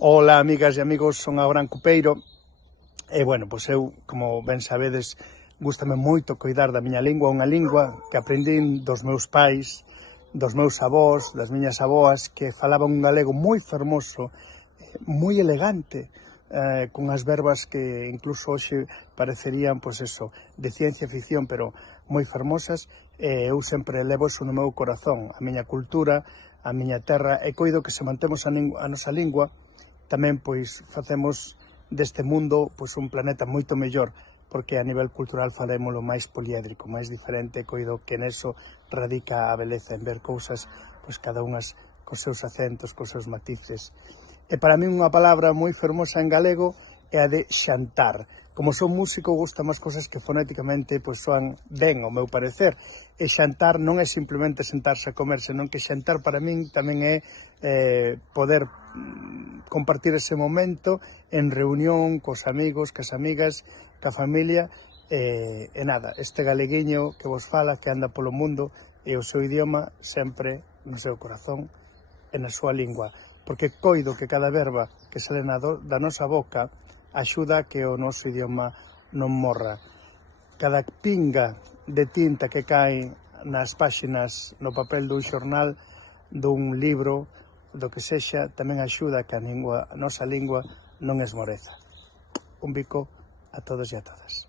Ola, amigas e amigos, son Abraham Cupeiro. E, bueno, pois eu, como ben sabedes, gústame moito coidar da miña lingua, unha lingua que aprendín dos meus pais, dos meus avós, das miñas avoas, que falaban un galego moi fermoso, moi elegante, con as verbas que incluso hoxe parecerían, pois eso, de ciencia ficción, pero moi fermosas. Eu sempre levo eso no meu corazón, a miña cultura, a miña terra, e coido que se mantemos a nosa lingua, tamén pois facemos deste mundo pois un planeta moito mellor, porque a nivel cultural falémolo máis poliédrico, máis diferente, coido que neso radica a beleza en ver cousas pois cada unhas cos seus acentos, cos seus matices. E para mí unha palabra moi fermosa en galego é a de xantar. Como son músico, gustan as cousas que fonéticamente pois soan ben, ao meu parecer. E xantar non é simplemente sentarse a comer, senón que xantar para min tamén é poder compartir ese momento en reunión cos amigos, cas amigas, ca familia, e nada, este galeguiño que vos fala, que anda polo mundo, e o seu idioma sempre no seu corazón e na súa lingua, porque coido que cada verba que sale da nosa boca axuda a que o noso idioma non morra. Cada pinga de tinta que cae nas páxinas, no papel dun xornal, dun libro, do que sexa, tamén axuda a que a nosa lingua non esmoreza. Un bico a todos e a todas.